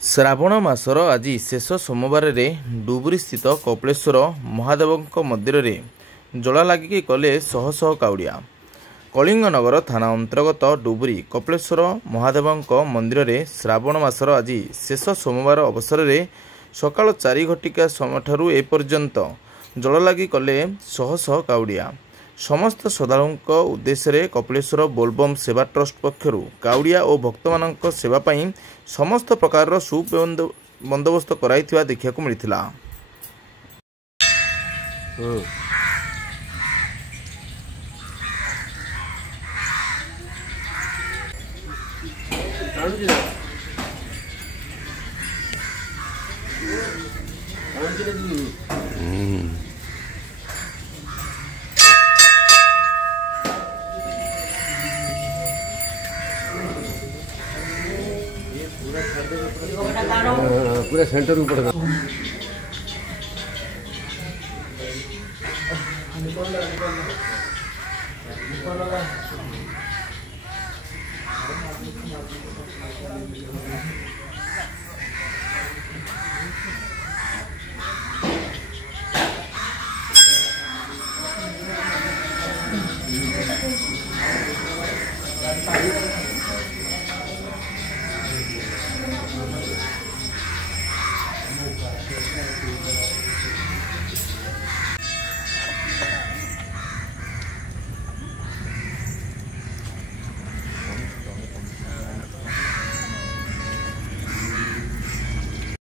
ଶ୍ରାବଣ ମାସର ଆଜି ଶେଷ ସୋମବାରରେ ଡୁବୁରି ସ୍ଥିତ କପିଳେଶ୍ୱର ମହାଦେବଙ୍କ ମନ୍ଦିରରେ ଜଳା ଲାଗିକି କଲେ ଶହ ଶହ କାଉଡ଼ିଆ। କଳିଙ୍ଗନଗର ଥାନା ଅନ୍ତର୍ଗତ ଡୁବୁରି କପିଳେଶ୍ୱର ମହାଦେବଙ୍କ ମନ୍ଦିରରେ ଶ୍ରାବଣ ମାସର ଆଜି ଶେଷ ସୋମବାର ଅବସରରେ ସକାଳ 4 ଘଟିକା ସମୟଠାରୁ ଏପର୍ଯ୍ୟନ୍ତ ଜଳଲାଗି କଲେ ଶହ ଶହ କାଉଡ଼ିଆ। ସମସ୍ତ ଶ୍ରଦ୍ଧାଳୁଙ୍କ ଉଦ୍ଦେଶ୍ୟରେ କପିଳେଶ୍ୱର ବୋଲବମ୍ ସେବା ଟ୍ରଷ୍ଟ ପକ୍ଷରୁ କାଉଡ଼ିଆ ଓ ଭକ୍ତମାନଙ୍କ ସେବା ପାଇଁ ସମସ୍ତ ପ୍ରକାରର ସୁବନ୍ଦୋବସ୍ତ କରାଇଥିବା ଦେଖିବାକୁ ମିଳିଥିଲା। पूरा सेंटर ऊपर